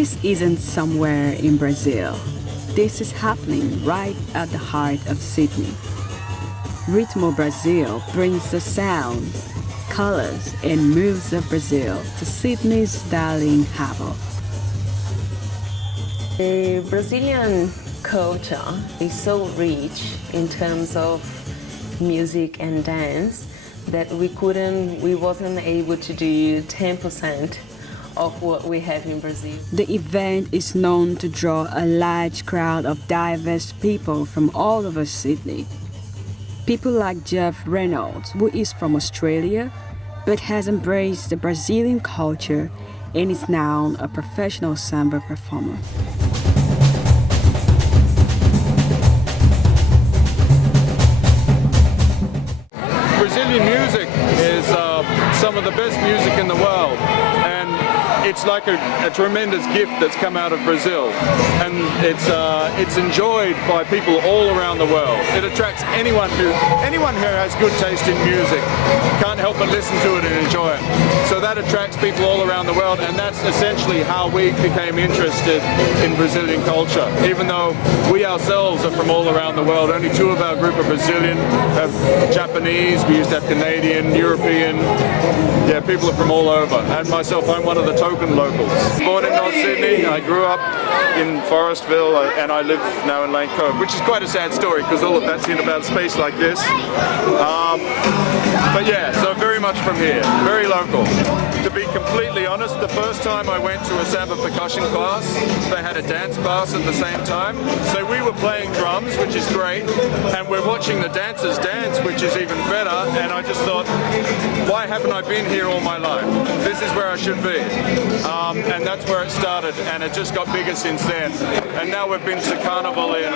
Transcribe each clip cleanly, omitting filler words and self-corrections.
This isn't somewhere in Brazil. This is happening right at the heart of Sydney. Ritmo Brazil brings the sounds, colors, and moves of Brazil to Sydney's darling harbour. The Brazilian culture is so rich in terms of music and dance that we wasn't able to do 10% of what we have in Brazil. The event is known to draw a large crowd of diverse people from all over Sydney. People like Jeff Reynolds, who is from Australia, but has embraced the Brazilian culture and is now a professional samba performer. Brazilian music is some of the best music in the world, and it's like a tremendous gift that's come out of Brazil, and it's enjoyed by people all around the world. It attracts anyone who has good taste in music, can't help but listen to it and enjoy it. So that attracts people all around the world, and that's essentially how we became interested in Brazilian culture. Even though we ourselves are from all around the world, only two of our group are Brazilian, have Japanese, we used to have Canadian, European, yeah, people are from all over. And myself, I'm one of the token locals. Born in North Sydney, I grew up in Forestville, and I live now in Lane Cove, which is quite a sad story because all of that's in about space like this. But yeah, so very much from here, very local. To be completely honest, the first time I went to a samba percussion class, they had a dance class at the same time. So we were playing drums, which is great, and we're watching the dancers dance, which is even better, and I just thought, why haven't I been here all my life? This is where I should be. And that's where it started, and it just got bigger since then. And now we've been to Carnival in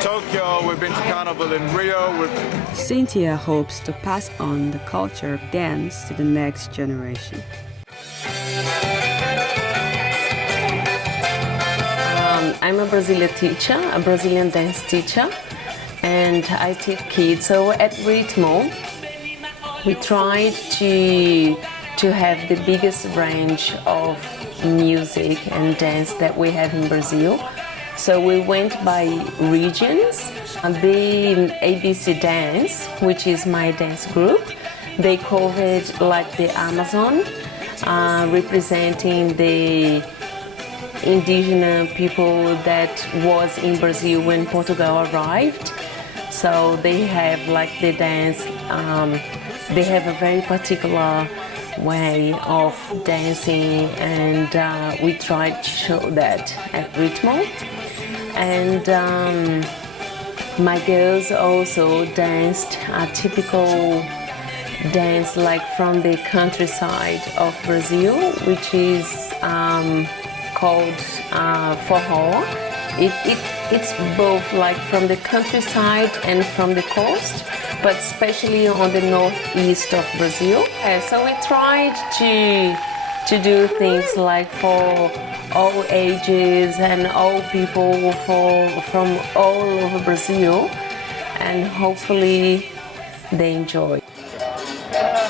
Tokyo, we've been to Carnival in Rio. Cynthia hopes to pass on the culture of dance to the next generation. I'm a Brazilian teacher, a Brazilian dance teacher, and I teach kids. So at Ritmo, we try to have the biggest range of music and dance that we have in Brazil. So we went by regions. The ABC Dance, which is my dance group, they covered like the Amazon, representing the indigenous people that was in Brazil when Portugal arrived. So they have like the dance, they have a very particular way of dancing, and we tried to show that at Ritmo. And my girls also danced a typical dance like from the countryside of Brazil, which is called forró. It's both like from the countryside and from the coast, but especially on the northeast of Brazil. So we tried to do things like for all ages and all people from all over Brazil, and hopefully they enjoy.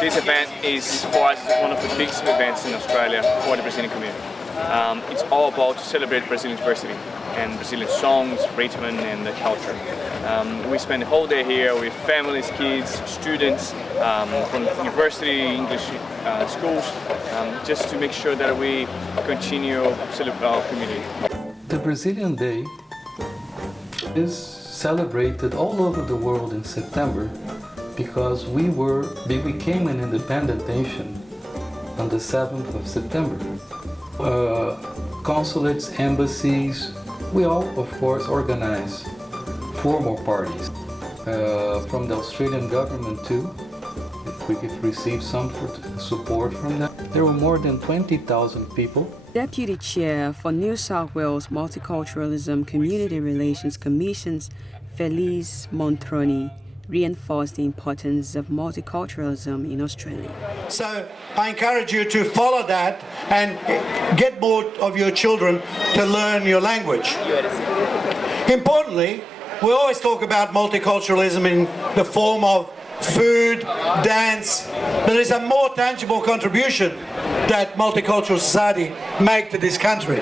This event is for us one of the biggest events in Australia for the Brazilian community. It's all about to celebrate Brazilian diversity and Brazilian songs, rhythm, and the culture. We spend the whole day here with families, kids, students from university, English schools, just to make sure that we continue to celebrate our community. The Brazilian Day is celebrated all over the world in September because we became an independent nation on the 7th of September. Consulates, embassies, we all, of course, organize formal parties. From the Australian government too, we received some support from them. There were more than 20,000 people. Deputy Chair for New South Wales Multiculturalism Community Relations Commission's Feliz Montroni reinforced the importance of multiculturalism in Australia. So I encourage you to follow that and get more of your children to learn your language. Importantly, we always talk about multiculturalism in the form of food, dance, but there's a more tangible contribution that multicultural society make to this country.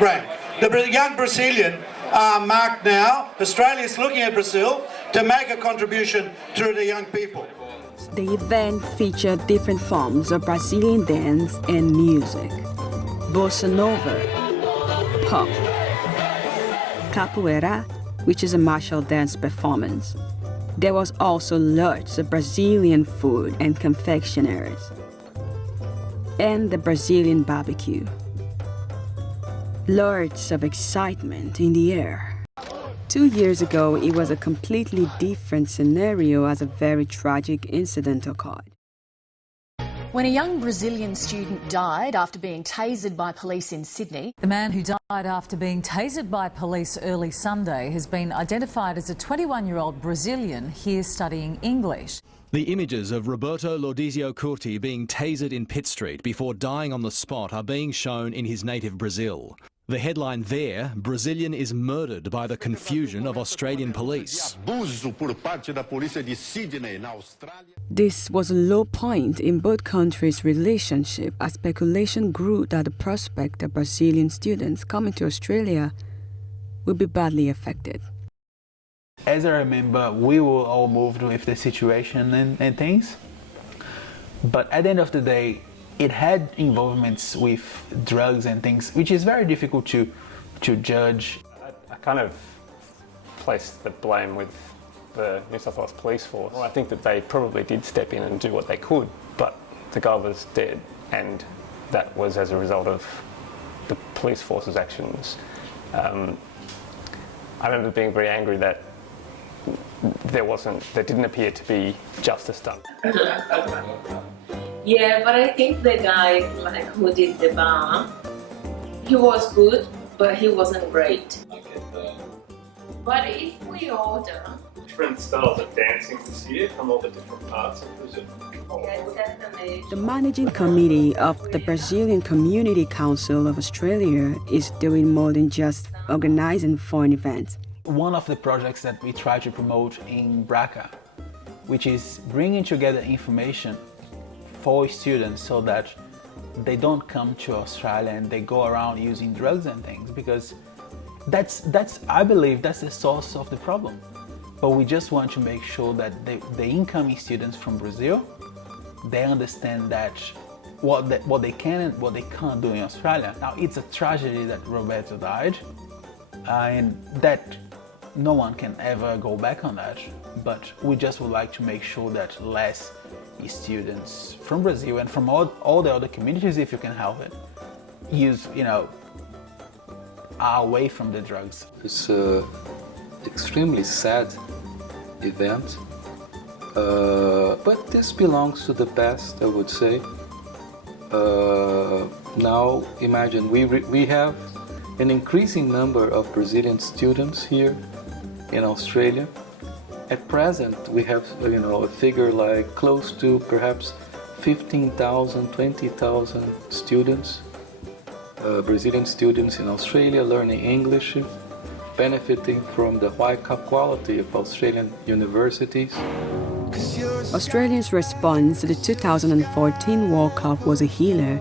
Right. The young Brazilian are marked now. Australia's looking at Brazil to make a contribution to the young people. The event featured different forms of Brazilian dance and music. Bossa Nova, pop, capoeira, which is a martial dance performance. There was also lots of Brazilian food and confectionaries, and the Brazilian barbecue. Lots of excitement in the air. 2 years ago, it was a completely different scenario as a very tragic incident occurred. When a young Brazilian student died after being tasered by police in Sydney. The man who died after being tasered by police early Sunday has been identified as a 21-year-old Brazilian here studying English. The images of Roberto Laudizio Curti being tasered in Pitt Street before dying on the spot are being shown in his native Brazil. The headline there, Brazilian is murdered by the confusion of Australian police. This was a low point in both countries' relationship as speculation grew that the prospect of Brazilian students coming to Australia would be badly affected. As I remember, we were all moved with the situation and things, but at the end of the day, it had involvements with drugs and things, which is very difficult to judge. I kind of placed the blame with the New South Wales Police Force. Well, I think that they probably did step in and do what they could, but the guy was dead, and that was as a result of the police force's actions. I remember being very angry that there didn't appear to be justice done. Yeah, but I think the guy who did the bar, he was good, but he wasn't great. But if we order... Different styles of dancing this year from all the different parts of Brazil. The managing committee of the Brazilian Community Council of Australia is doing more than just organizing foreign events. One of the projects that we try to promote in BRACA, which is bringing together information for students so that they don't come to Australia and they go around using drugs and things, because I believe that's the source of the problem. But we just want to make sure that the incoming students from Brazil, they understand that what they can and what they can't do in Australia. Now, it's a tragedy that Roberto died, and that no one can ever go back on that, but we just would like to make sure that less students from Brazil and from all the other communities, if you can help it, are away from the drugs. It's an extremely sad event, but this belongs to the past, I would say. Now imagine we have an increasing number of Brazilian students here in Australia. At present, we have a figure like close to perhaps 15,000, 20,000 students, Brazilian students in Australia learning English, benefiting from the high quality of Australian universities. Australia's response to the 2014 World Cup was a healer,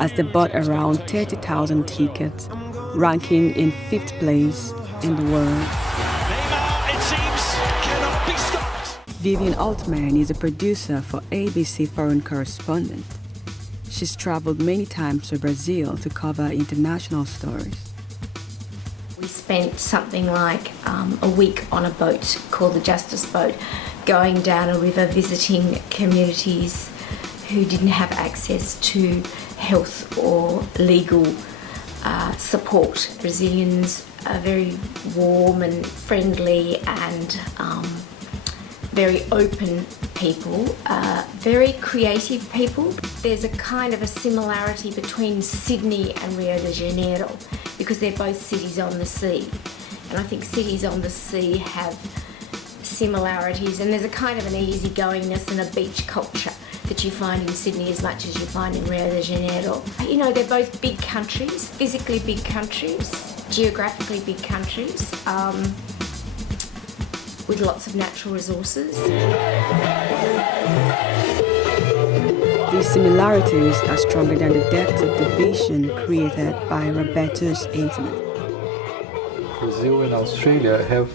as they bought around 30,000 tickets, ranking in 5th place in the world. Vivian Altman is a producer for ABC Foreign Correspondent. She's traveled many times to Brazil to cover international stories. We spent something like a week on a boat called the Justice Boat, going down a river, visiting communities who didn't have access to health or legal support. Brazilians are very warm and friendly and very open people, very creative people. There's a kind of a similarity between Sydney and Rio de Janeiro because they're both cities on the sea. And I think cities on the sea have similarities, and there's a kind of an easygoingness and a beach culture that you find in Sydney as much as you find in Rio de Janeiro. You know, they're both big countries, physically big countries, geographically big countries, with lots of natural resources. The the similarities are stronger than the depth of division created by Roberto's incident. Brazil and Australia have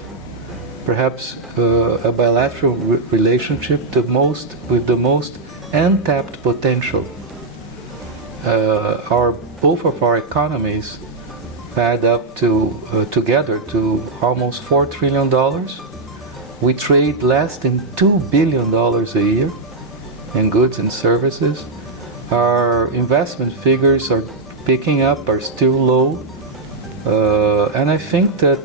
perhaps a bilateral relationship with the most untapped potential. Both of our economies add up to together to almost $4 trillion. We trade less than $2 billion a year in goods and services. Our investment figures are picking up, are still low, and I think that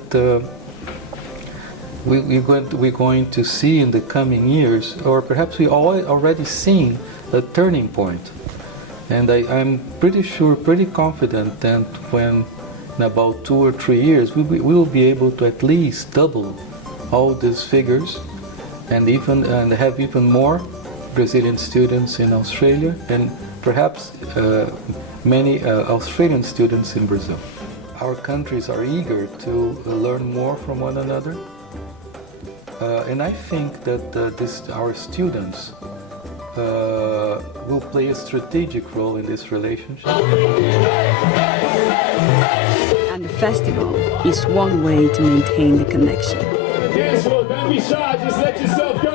we're going to see in the coming years, or perhaps we already seen a turning point. And I'm pretty sure, pretty confident that when in about 2 or 3 years we will be able to at least double all these figures, and have even more Brazilian students in Australia, and perhaps many Australian students in Brazil. Our countries are eager to learn more from one another, and I think that our students will play a strategic role in this relationship. And the festival is one way to maintain the connection. Dance floor, don't be shy, just let yourself go.